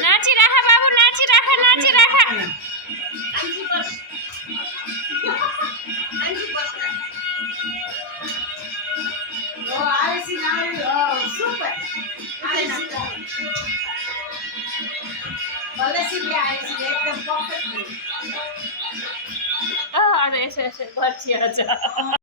नाची रहा बाबू, नाची रहा, नाची रहा। अरे ऐसे ऐसे बहुत अच्छा।